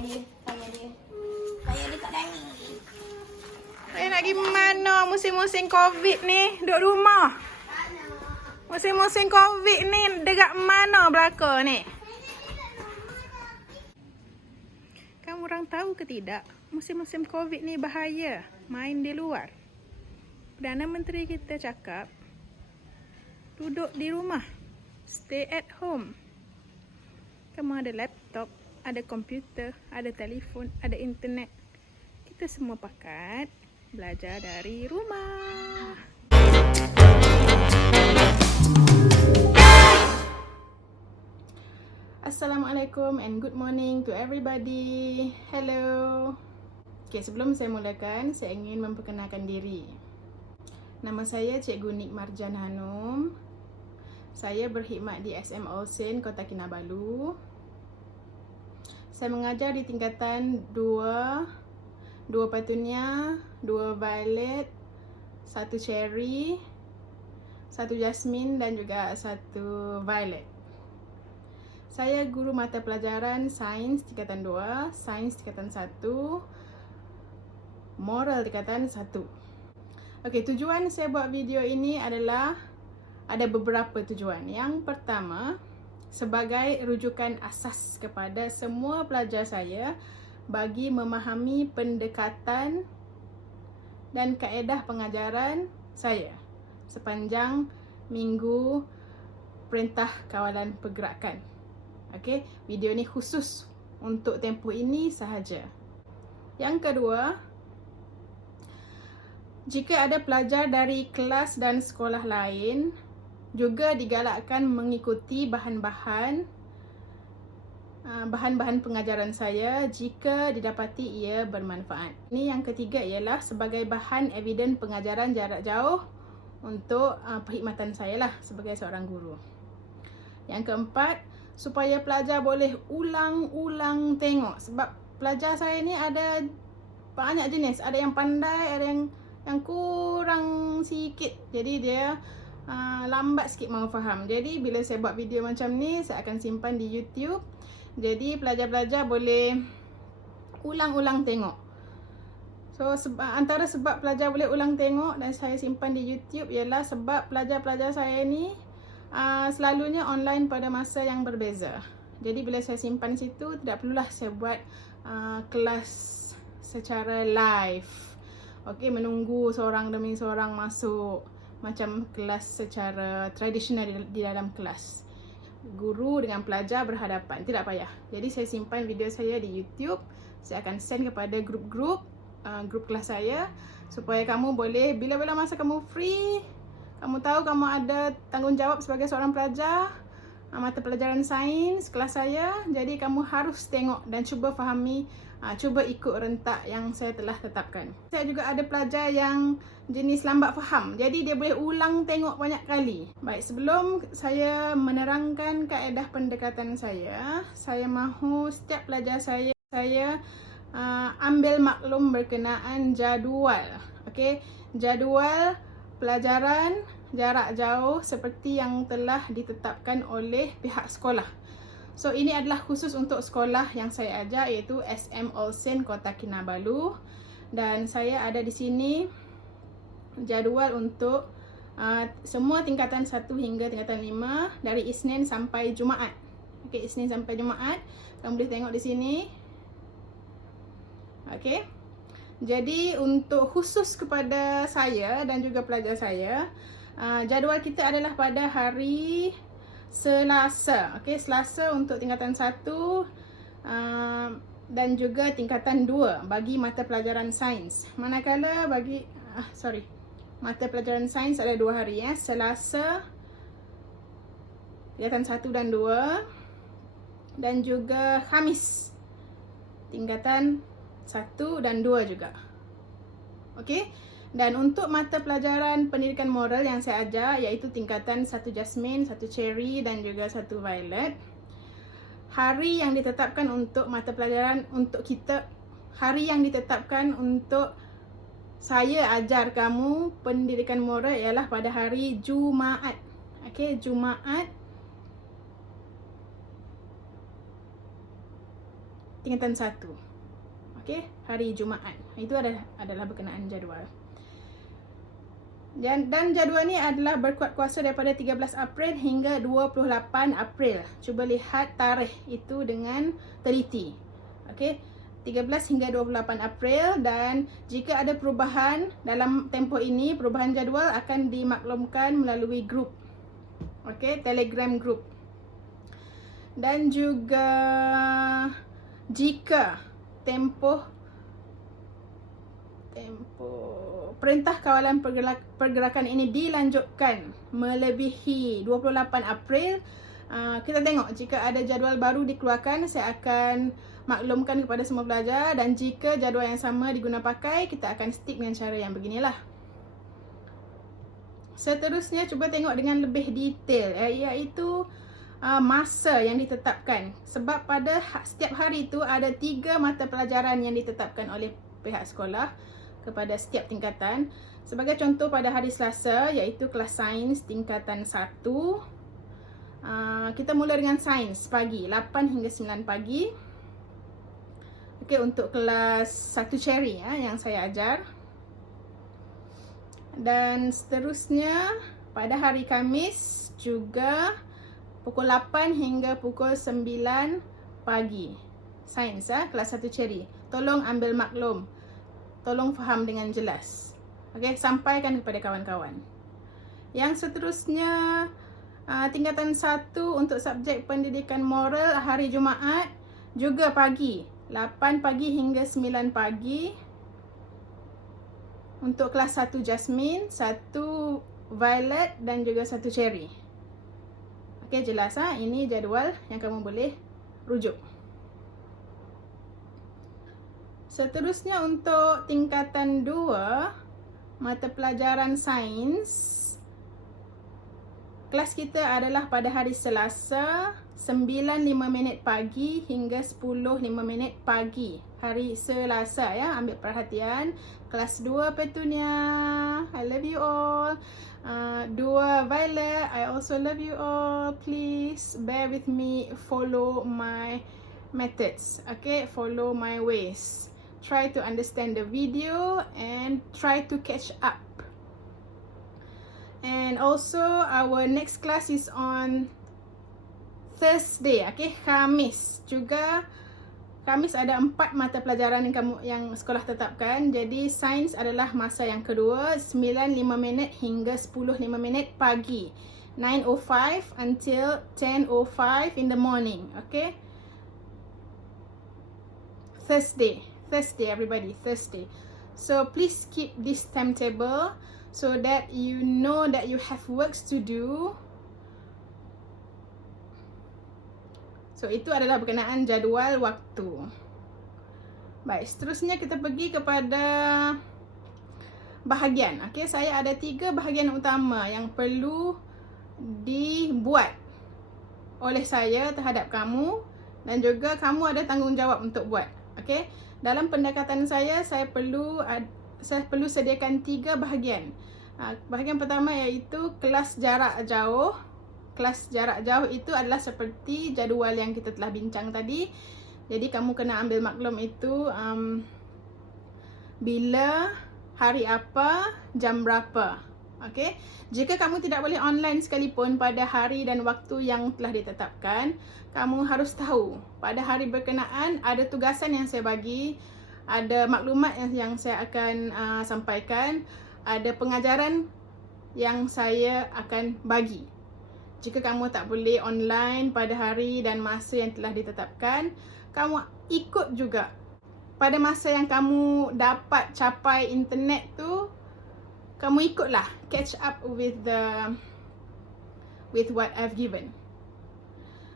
Kayak dia kat dalam. Saya nak pergi mana musim-musim Covid ni? Duduk rumah. Musim-musim Covid ni dekat mana belaka ni? Kamu orang tahu ke tidak? Musim-musim Covid ni bahaya. Main di luar. Perdana Menteri kita cakap, duduk di rumah. Stay at home. Kamu ada laptop, ada komputer, ada telefon, ada internet. Kita semua pakat belajar dari rumah. Assalamualaikum and good morning to everybody. Hello. Okay, sebelum saya mulakan, saya ingin memperkenalkan diri. Nama saya Cikgu Nik Marjan Hanum. Saya berkhidmat di SM Olsen, Kota Kinabalu. Saya mengajar di tingkatan 2 Petunia, 2 Violet, 1 Cherry, 1 Jasmine dan juga 1 Violet. Saya guru mata pelajaran Sains tingkatan 2, Sains tingkatan 1, Moral tingkatan 1. Okey, tujuan saya buat video ini adalah ada beberapa tujuan. Yang pertama, sebagai rujukan asas kepada semua pelajar saya bagi memahami pendekatan dan kaedah pengajaran saya sepanjang minggu Perintah Kawalan Pergerakan. Okey, video ni khusus untuk tempoh ini sahaja. Yang kedua, jika ada pelajar dari kelas dan sekolah lain, juga digalakkan mengikuti bahan-bahan pengajaran saya jika didapati ia bermanfaat. Ini yang ketiga ialah sebagai bahan eviden pengajaran jarak jauh untuk perkhidmatan saya lah sebagai seorang guru. Yang keempat, supaya pelajar boleh ulang-ulang tengok. Sebab pelajar saya ni ada banyak jenis. Ada yang pandai, ada yang kurang sikit. Jadi dia lambat sikit mahu faham. Jadi bila saya buat video macam ni, saya akan simpan di YouTube. Jadi pelajar-pelajar boleh ulang-ulang tengok. So antara sebab pelajar boleh ulang tengok dan saya simpan di YouTube ialah sebab pelajar-pelajar saya ni selalunya online pada masa yang berbeza. Jadi bila saya simpan situ, tidak perlulah saya buat kelas secara live. Okey, menunggu seorang demi seorang masuk macam kelas secara tradisional di dalam kelas. Guru dengan pelajar berhadapan, tidak payah. Jadi saya simpan video saya di YouTube. Saya akan send kepada grup kelas saya supaya kamu boleh bila-bila masa kamu free, kamu tahu kamu ada tanggungjawab sebagai seorang pelajar mata pelajaran sains kelas saya. Jadi kamu harus tengok dan cuba fahami, cuba ikut rentak yang saya telah tetapkan. Saya juga ada pelajar yang jenis lambat faham. Jadi dia boleh ulang tengok banyak kali. Baik, sebelum saya menerangkan kaedah pendekatan saya mahu setiap pelajar saya ambil maklum berkenaan jadual. Okey, jadual pelajaran jarak jauh seperti yang telah ditetapkan oleh pihak sekolah. So ini adalah khusus untuk sekolah yang saya ajar, iaitu SM Olsen Kota Kinabalu. Dan saya ada di sini jadual untuk semua tingkatan 1 hingga tingkatan 5 dari Isnin sampai Jumaat. Okey, Isnin sampai Jumaat. Kamu boleh tengok di sini. Okey. Jadi untuk khusus kepada saya dan juga pelajar saya, jadual kita adalah pada hari Selasa. Okey, Selasa untuk tingkatan 1 dan juga tingkatan 2 bagi mata pelajaran sains. Manakala bagi mata pelajaran sains ada 2 hari ya. Selasa tingkatan 1 dan 2 dan juga Khamis tingkatan 1 dan 2 juga. Okey. Dan untuk mata pelajaran pendidikan moral yang saya ajar, iaitu tingkatan 1 Jasmine, 1 Cherry dan juga 1 Violet, hari yang ditetapkan untuk mata pelajaran untuk kita, hari yang ditetapkan untuk saya ajar kamu pendidikan moral ialah pada hari Jumaat. Okey, Jumaat tingkatan 1. Okey, hari Jumaat. Itu adalah berkenaan jadual. Dan jadual ni adalah berkuat kuasa daripada 13 April hingga 28 April. Cuba lihat tarikh itu dengan teliti. Okey, 13 hingga 28 April, dan jika ada perubahan dalam tempoh ini, perubahan jadual akan dimaklumkan melalui grup. Okey, Telegram group. Dan juga jika tempoh perintah kawalan pergerakan ini dilanjutkan melebihi 28 April, kita tengok jika ada jadual baru dikeluarkan, saya akan maklumkan kepada semua pelajar, dan jika jadual yang sama diguna pakai, kita akan stick dengan cara yang beginilah. Seterusnya cuba tengok dengan lebih detail, iaitu masa yang ditetapkan. Sebab pada setiap hari itu ada 3 mata pelajaran yang ditetapkan oleh pihak sekolah kepada setiap tingkatan. Sebagai contoh, pada hari Selasa iaitu kelas sains tingkatan 1, kita mula dengan sains pagi 8 hingga 9 pagi. Okey, untuk kelas 1 cherry yang saya ajar. Dan seterusnya pada hari Khamis juga pukul 8 hingga pukul 9 pagi. Sains kelas 1 cherry. Tolong ambil maklum. Tolong faham dengan jelas. Okey, sampaikan kepada kawan-kawan. Yang seterusnya tingkatan 1 untuk subjek pendidikan moral hari Jumaat juga pagi 8 pagi hingga 9 pagi. Untuk kelas 1 Jasmine, 1 Violet dan juga 1 Cherry. Okey, jelas ini jadual yang kamu boleh rujuk. Seterusnya untuk tingkatan 2, mata pelajaran sains, kelas kita adalah pada hari Selasa 9.05 pagi hingga 10.05 pagi. Hari Selasa ambil perhatian. Kelas 2 Petunia, I love you all. 2 Violet, I also love you all. Please bear with me, follow my methods. Okay, follow my ways. Try to understand the video and try to catch up. And also our next class is on Thursday, okay, Khamis. Juga Khamis ada 4 mata pelajaran yang sekolah tetapkan. Jadi sains adalah masa yang kedua 9.05 hingga 10.05 pagi. 9:05 until 10:05 in the morning, okay? Thursday everybody, Thursday. So please keep this timetable so that you know that you have works to do. So itu adalah berkenaan jadual waktu. Baik, seterusnya kita pergi kepada bahagian. Okey, saya ada 3 bahagian utama yang perlu dibuat oleh saya terhadap kamu, dan juga kamu ada tanggungjawab untuk buat. Okey, dalam pendekatan saya perlu sediakan 3 bahagian. Bahagian pertama iaitu kelas jarak jauh. Kelas jarak jauh itu adalah seperti jadual yang kita telah bincang tadi. Jadi kamu kena ambil maklum itu bila, hari apa, jam berapa. Okey. Jika kamu tidak boleh online sekalipun pada hari dan waktu yang telah ditetapkan, kamu harus tahu pada hari berkenaan ada tugasan yang saya bagi, ada maklumat yang saya akan sampaikan, ada pengajaran yang saya akan bagi. Jika kamu tak boleh online pada hari dan masa yang telah ditetapkan, kamu ikut juga pada masa yang kamu dapat capai internet tu, kamu ikutlah, catch up with what I've given.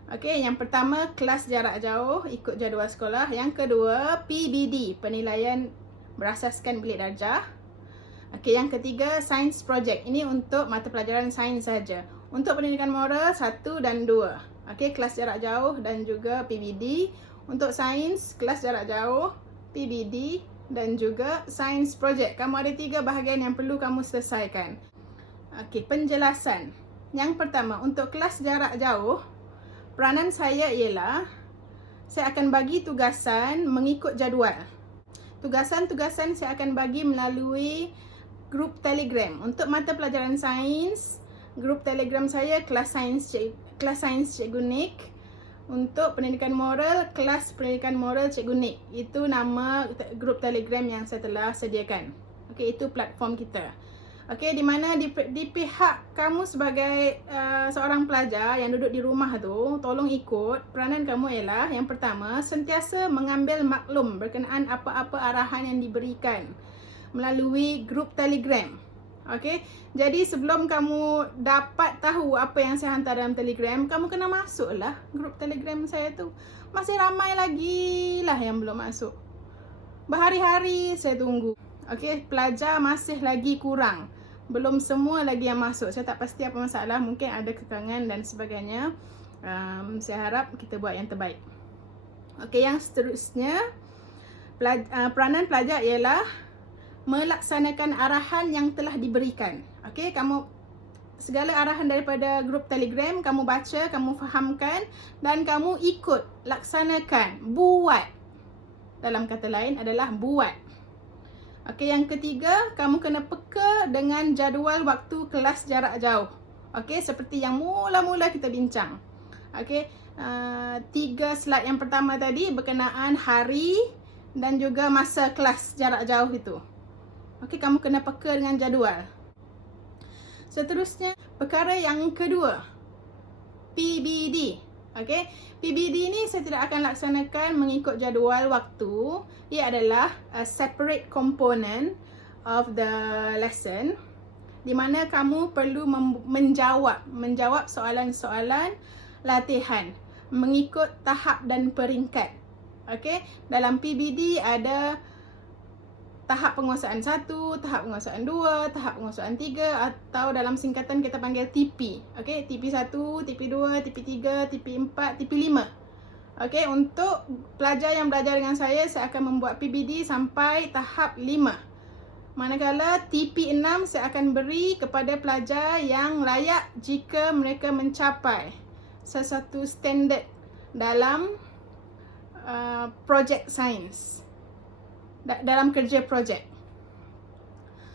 Okey, yang pertama kelas jarak jauh ikut jadual sekolah. Yang kedua PBD, penilaian berasaskan bilik darjah. Okey, yang ketiga science project. Ini untuk mata pelajaran sains saja. Untuk pendidikan moral 1 dan 2. Okey, kelas jarak jauh dan juga PBD. Untuk sains, kelas jarak jauh, PBD dan juga science project. Kamu ada 3 bahagian yang perlu kamu selesaikan. Okey, penjelasan. Yang pertama, untuk kelas jarak jauh, peranan saya ialah saya akan bagi tugasan mengikut jadual. Tugasan-tugasan saya akan bagi melalui grup Telegram. Untuk mata pelajaran sains, grup Telegram saya kelas sains Cikgu Nik. Untuk pendidikan moral, kelas pendidikan moral Cikgu Nik. Itu nama grup Telegram yang saya telah sediakan. Okey, itu platform kita. Okey, di mana di pihak kamu sebagai seorang pelajar yang duduk di rumah tu, tolong ikut. Peranan kamu ialah yang pertama, sentiasa mengambil maklum berkenaan apa-apa arahan yang diberikan melalui grup Telegram. Okey, jadi sebelum kamu dapat tahu apa yang saya hantar dalam Telegram, kamu kena masuklah grup Telegram saya tu. Masih ramai lagi lah yang belum masuk. Berhari-hari saya tunggu. Okey, pelajar masih lagi kurang. Belum semua lagi yang masuk. Saya tak pasti apa masalah. Mungkin ada kekangan dan sebagainya. Saya harap kita buat yang terbaik. Okey, yang seterusnya, peranan pelajar ialah melaksanakan arahan yang telah diberikan. Okey, kamu segala arahan daripada grup Telegram kamu baca, kamu fahamkan dan kamu ikut, laksanakan, buat. Dalam kata lain adalah buat. Okey, yang ketiga, kamu kena peka dengan jadual waktu kelas jarak jauh. Okey, seperti yang mula-mula kita bincang. Okey, 3 slide yang pertama tadi berkenaan hari dan juga masa kelas jarak jauh itu. Okey, kamu kena peka dengan jadual. Seterusnya, perkara yang kedua, PBD. Okey, PBD ni saya tidak akan laksanakan mengikut jadual waktu. Ia adalah a separate component of the lesson, di mana kamu perlu menjawab soalan-soalan latihan mengikut tahap dan peringkat. Okey, dalam PBD ada tahap penguasaan 1, tahap penguasaan 2, tahap penguasaan 3 atau dalam singkatan kita panggil TP. Okey, TP1, TP2, TP3, TP4, TP5. Okey, untuk pelajar yang belajar dengan saya akan membuat PBD sampai tahap 5. Manakala TP6 saya akan beri kepada pelajar yang layak jika mereka mencapai sesuatu standard dalam projek sains. Dalam kerja projek.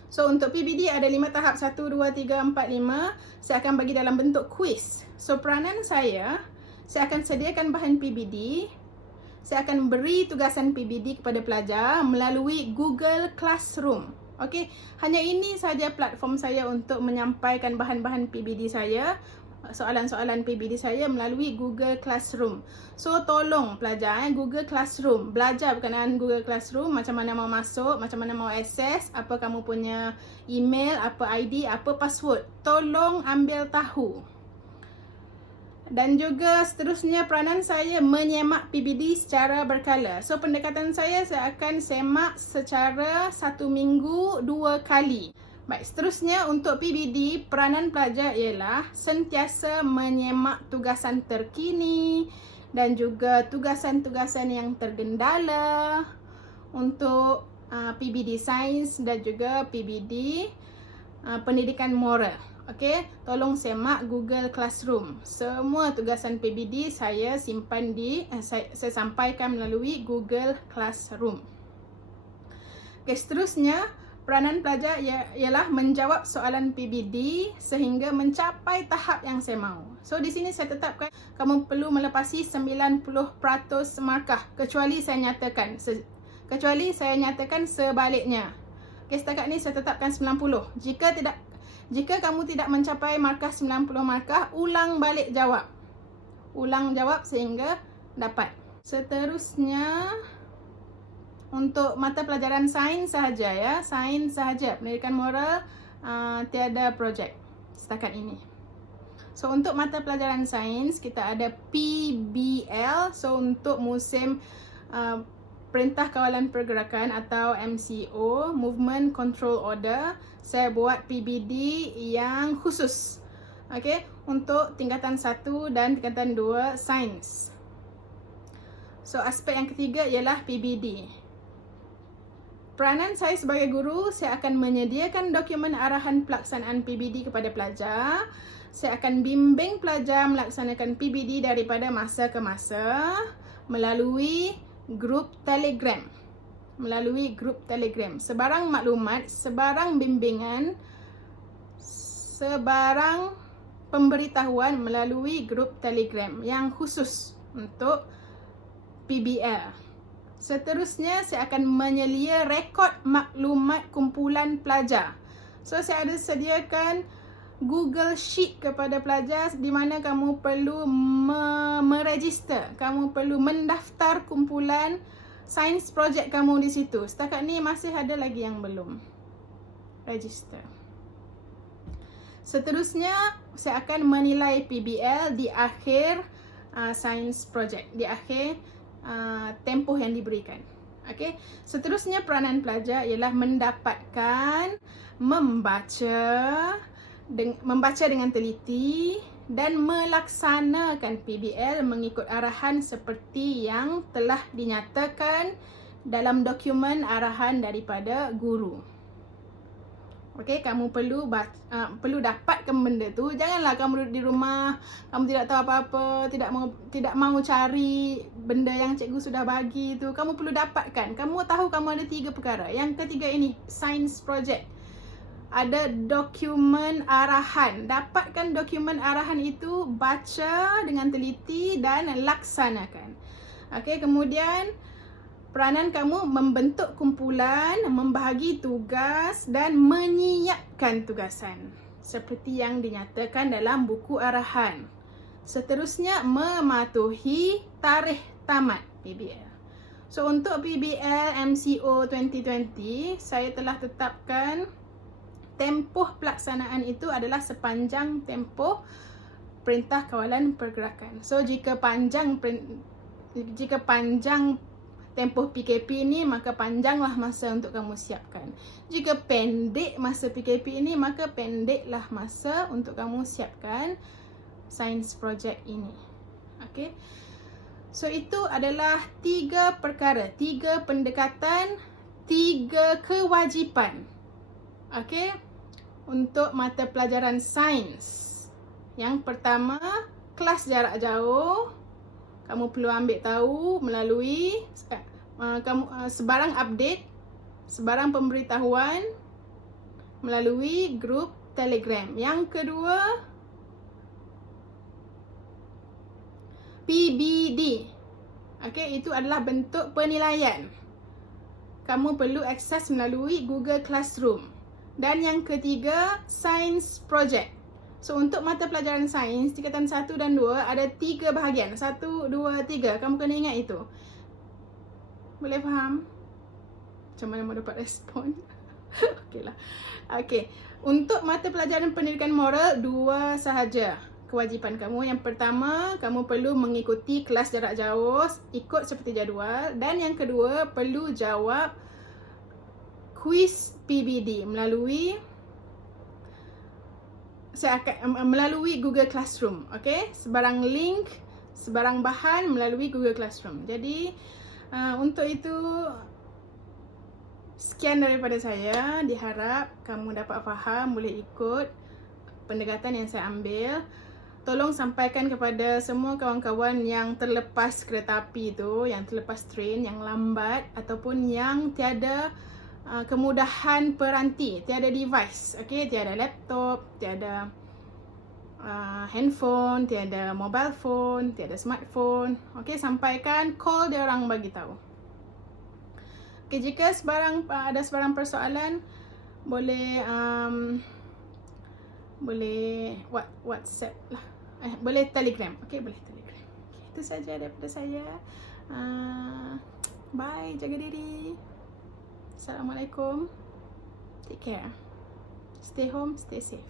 So, untuk PBD ada 5 tahap. 1, 2, 3, 4, 5. Saya akan bagi dalam bentuk quiz. So, peranan saya akan sediakan bahan PBD. Saya akan beri tugasan PBD kepada pelajar melalui Google Classroom. Okey, hanya ini saja platform saya untuk menyampaikan bahan-bahan PBD saya. Soalan-soalan PBD saya melalui Google Classroom. So, tolong pelajar Google Classroom. Belajar berkenaan Google Classroom, macam mana mau masuk, macam mana mau access, apa kamu punya email, apa ID, apa password. Tolong ambil tahu. Dan juga seterusnya peranan saya menyemak PBD secara berkala. So, pendekatan saya akan semak secara 1 minggu 2 kali. Baik, seterusnya untuk PBD, peranan pelajar ialah sentiasa menyemak tugasan terkini dan juga tugasan-tugasan yang tergendala untuk PBD sains dan juga PBD pendidikan moral. Okey, tolong semak Google Classroom. Semua tugasan PBD saya simpan saya sampaikan melalui Google Classroom. Okey, seterusnya peranan pelajar ialah menjawab soalan PBD sehingga mencapai tahap yang saya mahu. So, di sini saya tetapkan kamu perlu melepasi 90% markah kecuali saya nyatakan sebaliknya. Okay, setakat ni saya tetapkan 90. Jika kamu tidak mencapai markah 90 markah, ulang balik jawab. Ulang jawab sehingga dapat. Seterusnya, untuk mata pelajaran sains sahaja ya, sains sahaja, pendidikan moral tiada projek setakat ini. So, untuk mata pelajaran sains kita ada PBL. So, untuk musim Perintah Kawalan Pergerakan atau MCO, Movement Control Order, saya buat PBD yang khusus. Okey, untuk tingkatan 1 dan tingkatan 2 sains. So, aspek yang ketiga ialah PBD. Peranan saya sebagai guru, saya akan menyediakan dokumen arahan pelaksanaan PBD kepada pelajar. Saya akan bimbing pelajar melaksanakan PBD daripada masa ke masa. melalui grup Telegram. Sebarang maklumat, sebarang bimbingan, sebarang pemberitahuan melalui grup Telegram yang khusus untuk PBL. Seterusnya, saya akan menyelia rekod maklumat kumpulan pelajar. So, saya ada sediakan Google Sheet kepada pelajar di mana kamu perlu meregister. Kamu perlu mendaftar kumpulan sains projek kamu di situ. Setakat ni masih ada lagi yang belum register. Seterusnya, saya akan menilai PBL di akhir sains projek, di akhir tempoh yang diberikan. Okey. Seterusnya, peranan pelajar ialah membaca dengan teliti dan melaksanakan PBL mengikut arahan seperti yang telah dinyatakan dalam dokumen arahan daripada guru. Okey, kamu perlu dapatkan benda tu. Janganlah kamu duduk di rumah, kamu tidak tahu apa-apa, tidak mau cari benda yang cikgu sudah bagi tu. Kamu perlu dapatkan. Kamu tahu kamu ada 3 perkara. Yang ketiga ini, science project. Ada dokumen arahan. Dapatkan dokumen arahan itu, baca dengan teliti dan laksanakan. Okey, kemudian peranan kamu membentuk kumpulan, membahagi tugas dan menyiapkan tugasan seperti yang dinyatakan dalam buku arahan. Seterusnya, mematuhi tarikh tamat PBL. So, untuk PBL MCO 2020, saya telah tetapkan tempoh pelaksanaan itu adalah sepanjang tempoh Perintah Kawalan Pergerakan. So, jika panjang tempoh PKP ini, maka panjanglah masa untuk kamu siapkan. Jika pendek masa PKP ini, maka pendeklah masa untuk kamu siapkan sains projek ini. Okey. So, itu adalah 3 perkara, 3 pendekatan, 3 kewajipan. Okey. Untuk mata pelajaran sains. Yang pertama, kelas jarak jauh. Kamu perlu ambil tahu melalui sebarang update, sebarang pemberitahuan melalui grup Telegram. Yang kedua, PBD. Okey, itu adalah bentuk penilaian. Kamu perlu akses melalui Google Classroom. Dan yang ketiga, science project. So, untuk mata pelajaran sains, tingkatan 1 dan 2 ada 3 bahagian. 1, 2, 3. Kamu kena ingat itu. Boleh faham? Macam mana mau dapat respon? Okeylah. Okey. Untuk mata pelajaran pendidikan moral, 2 sahaja kewajipan kamu. Yang pertama, kamu perlu mengikuti kelas jarak jauh, ikut seperti jadual. Dan yang kedua, perlu jawab kuis PBD melalui Google Classroom. Okey, sebarang link, sebarang bahan melalui Google Classroom. Jadi untuk itu, sekian daripada saya. Diharap kamu dapat faham, boleh ikut pendekatan yang saya ambil. Tolong sampaikan kepada semua kawan-kawan yang terlepas kereta api tu, yang terlepas train, yang lambat ataupun yang tiada kemudahan peranti, tiada device, okey, tiada laptop, tiada handphone, tiada mobile phone, tiada smartphone. Okey, sampaikan, call dia orang bagi tahu. Okey, jika ada sebarang persoalan, boleh WhatsApp lah. Boleh Telegram. Okey, boleh Telegram. Okay, itu saja daripada saya. Bye, jaga diri. Assalamualaikum. Take care. Stay home, stay safe.